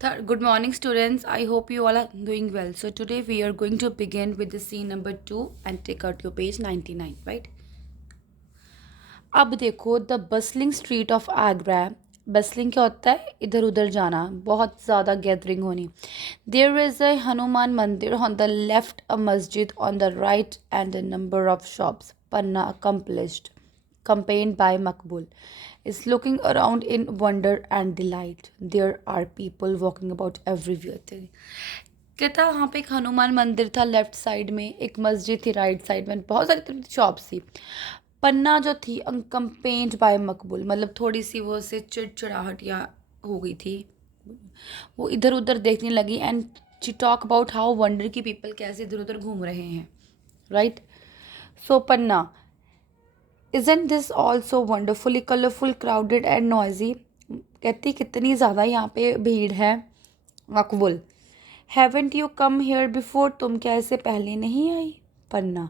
Good morning, students. I hope you all are doing well. So, today we are going to begin with the scene number 2 and take out your page 99, right? अब देखो the bustling street of Agra. Bustling क्या होता है? इधर उधर जाना, बहुत ज़्यादा गैदरिंग होनी. देयर इज़ अ हनुमान मंदिर ऑन द लेफ्ट, अ मस्जिद on the right and a number of shops. Panna accomplished, campaigned by Makbul, is looking around in wonder and delight. There are people walking about everywhere. कहता वहाँ पे एक हनुमान मंदिर था left side में, एक मस्जिद थी राइट साइड में, बहुत सारी शॉप्स थी. पन्ना जो थी अनकम्पेन्ड बाय मकबूल, मतलब थोड़ी सी वो से चिड़चिड़ाहट या हो गई थी. वो इधर उधर देखने लगी and she talk about how wonder की पीपल कैसे इधर उधर घूम रहे हैं. Right. So Panna, isn't this also wonderfully colourful crowded and noisy. कहती कितनी ज़्यादा यहाँ पे भीड़ है. Maqbool, haven't you come here before, तुम क्या इससे पहले नहीं आई? Panna,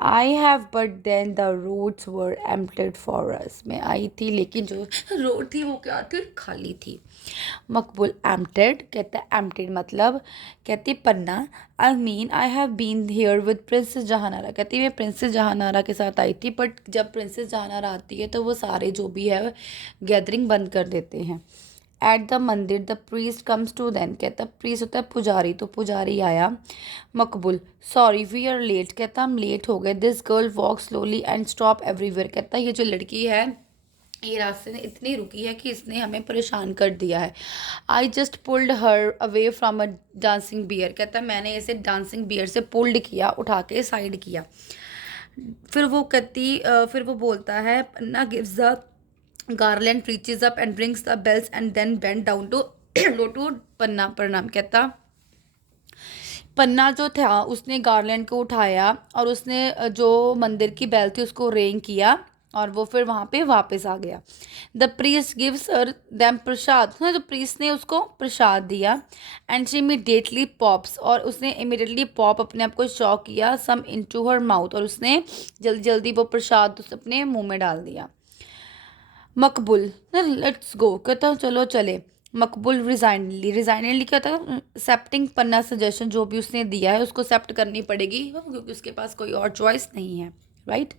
I have but then the roads were emptied for us. मैं आई थी लेकिन जो रोड थी वो क्या थी? खाली थी. मकबूल, एम्प्टेड. कहता है एम्प्टेड मतलब, कहती Panna, I mean I have been here with Princess Jahanara. कहती मैं प्रिंसेस जहानारा के साथ आई थी, बट जब प्रिंसेस जहानारा आती है तो वो सारे जो भी है गैदरिंग बंद कर देते हैं. At the mandir the priest comes to then. कहता प्रीस्ट होता है पुजारी, तो पुजारी आया. मकबूल, सॉरी वी आर लेट. कहता हम लेट हो गए. This girl walk slowly and stop everywhere. कहता ये जो लड़की है ये रास्ते में इतनी रुकी है कि इसने हमें परेशान कर दिया है. I just pulled her away from a dancing bear. कहता मैंने इसे डांसिंग बियर से पुल्ड किया, उठा के साइड किया. फिर वो बोलता है Panna gives the garland reaches up and brings the bells and then bend down to low to Panna प्रणाम. कहता पन्ना जो था उसने गार्लैंड को उठाया और उसने जो मंदिर की बेल थी उसको रेंग किया और वो फिर वहाँ पे वापस आ गया. The priest gives her them prasad. तो प्रीस्ट ने उसको प्रसाद दिया. एंड शी इमीडिएटली पॉप्स, और उसने इमीडिएटली पॉप अपने आप को शॉक किया सम इनटू हर माउथ, और उसने जल्दी जल्दी वो प्रसाद अपने मुंह में डाल दिया. मकबूल, लेट्स गो. कहता चलो चले. मकबूल रिजाइनली क्या था? एक्सेप्टिंग पन्ना सजेशन, जो भी उसने दिया है उसको एक्सेप्ट करनी पड़ेगी क्योंकि उसके पास कोई और चॉइस नहीं है. राइट.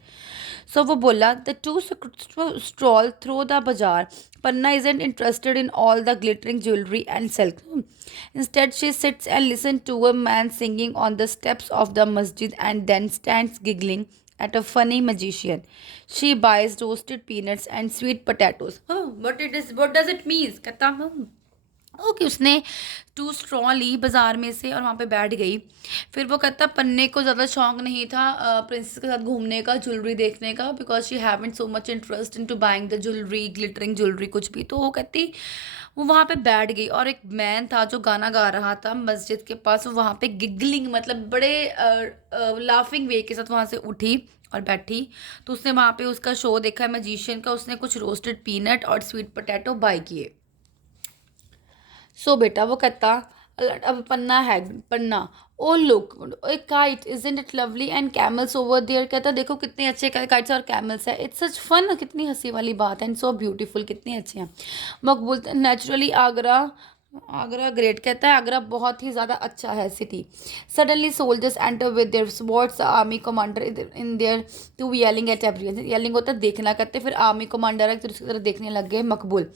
सो वो बोला the to stroll through the bazaar. Panna isn't interested in all the glittering jewellery and silk. Instead she sits and listen to a man singing on the steps of the masjid and then stands giggling at a funny magician. She buys roasted peanuts and sweet potatoes. Oh, what does it mean? कहता हूँ okay. उसने 2 straw ली बाजार में से और वहाँ पे बैठ गई. फिर वो कहता पन्ने को ज़्यादा शौक नहीं था प्रिंसेस के साथ घूमने का, ज्वेलरी देखने का, because she haven't so much interest in to buying the jewellery, glittering jewellery कुछ भी. तो वो कहती वो वहाँ पे बैठ गई और एक मैन था जो गाना गा रहा था मस्जिद के पास. वो वहाँ पे गिगलिंग मतलब बड़े लाफिंग वे के साथ वहाँ से उठी और बैठी. तो उसने वहाँ पे उसका शो देखा है मैजिशियन का. उसने कुछ रोस्टेड पीनट और स्वीट पोटैटो बाय किए. सो बेटा वो कहता अब पन्ना है. Panna, oh look a kite, isn't it lovely and camels over there. कहता देखो कितने अच्छे काइट्स और कैमल्स है. इट्स सच फन, कितनी हंसी वाली बात है. एंड सो ब्यूटीफुल, कितने अच्छे हैं. मकबूल, नेचुरली आगरा. आगरा ग्रेट. कहता है आगरा बहुत ही ज़्यादा अच्छा है city. Suddenly soldiers enter with their swords. Army commander in there too yelling at everyone. Yelling होता है देखना. कहते फिर आर्मी कमांडर है तो उसकी तरह देखने लग गए. Maqbool,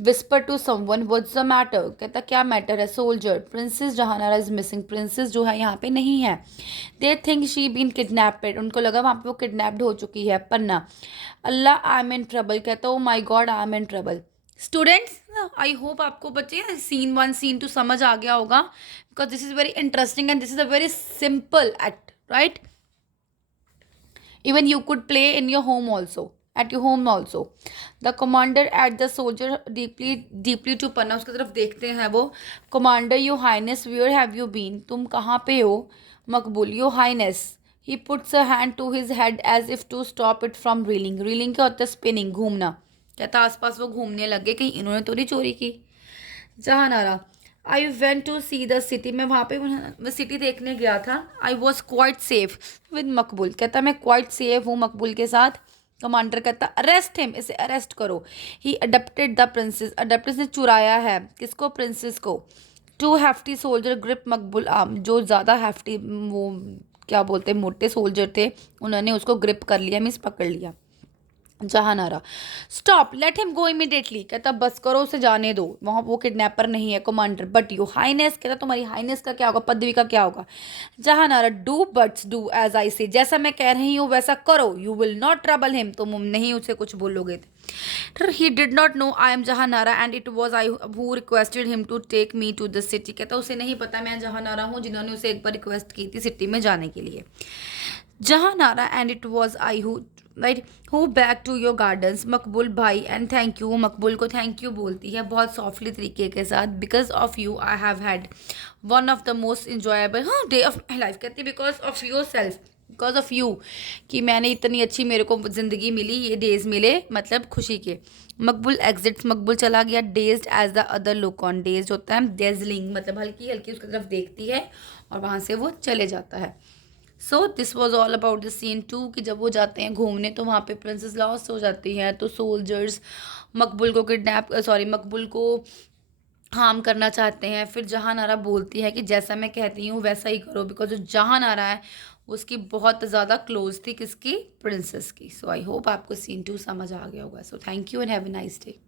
whisper to someone what's the matter. कहता क्या मैटर है? Soldier, Princess Jahanara is missing. Princess जो है यहाँ पे नहीं है. They think she been kidnapped. उनको लगा वहाँ पे वो किडनैप्ड हो चुकी है. Panna, Allah I am in trouble. कहता oh my God I am in trouble. Students, I hope आपको बच्चे सीन 1 सीन 2 समझ आ गया होगा, because this is very interesting and this is a very simple act. Right. Even you could play in your home also, at your home also. The commander at the soldier deeply to पन्ना, उसकी तरफ देखते हैं वो. Commander, your highness, where have you been? तुम कहाँ पे हो? मकबूल, your highness. He puts a hand to his head as if to stop it from reeling. Reeling क्या होता है? Spinning, घूमना. कहता आसपास वो घूमने लगे कहीं इन्होंने तो नहीं चोरी की. Jahanara, I went to see the city. मैं वहाँ पे मैं सिटी देखने गया था. I was quite safe with Maqbool. कहता मैं क्वाइट सेफ हूँ मकबूल के साथ. कमांडर कहता अरेस्ट हिम, इसे अरेस्ट करो। ही अडप्टेड द प्रिंसेस, अडप्टेड ने चुराया है किसको, प्रिंसेस को। To hefty soldier grip Maqbool arm, जो ज़्यादा हैफ्टी वो क्या बोलते हैं मोटे सोल्जर थे, उन्होंने उसको ग्रिप कर लिया, मीन्स पकड़ लिया। Jahanara stop let him go immediately, कहता बस करो उसे जाने दो, वहाँ वो किडनैपर नहीं है कमांडर। बट यू हाइनेस, कहता तुम्हारी हाइनेस का क्या होगा, पदवी का क्या होगा। Jahanara do buts do as I say, जैसा मैं कह रही हूँ वैसा करो। You will not trouble him, तुम नहीं उसे कुछ बोलोगे। He did not know I am Jahanara and it was I who requested him to take me to the city, कहता उसे नहीं पता मैं जहानारा हूँ जिन्होंने उसे एक बार रिक्वेस्ट की थी सिटी में जाने के लिए। Jahanara and it was I who write who back to your gardens, Maqbool भाई एंड थैंक यू, मकबूल को थैंक यू बोलती है बहुत सॉफ्टली तरीके के साथ। Because of you I have had one of the most enjoyable day of my life, कहती because of yourself, because of you, कि मैंने इतनी अच्छी मेरे को ज़िंदगी मिली, ये डेज मिले मतलब खुशी के। मकबूल एग्जिट्स, मकबूल चला गया। Dazed as the other look on, dazed होता है डेजलिंग, मतलब हल्की हल्की उसकी तरफ देखती है और वहाँ से वो चले जाता है। So this was all about the scene 2, कि जब वो जाते हैं घूमने तो वहाँ पे प्रिंसेस लॉस्ट हो जाती है, तो सोल्जर्स मकबूल को किडनैप मकबूल को हार्म करना चाहते हैं। फिर जहानारा बोलती है कि जैसा मैं कहती हूँ वैसा ही करो, बिकॉज जो जहानारा है उसकी बहुत ज़्यादा क्लोज थी किसकी, प्रिंसेस की। सो आई होप आपको सीन 2 समझ आ गया होगा। So thank you and have a nice day.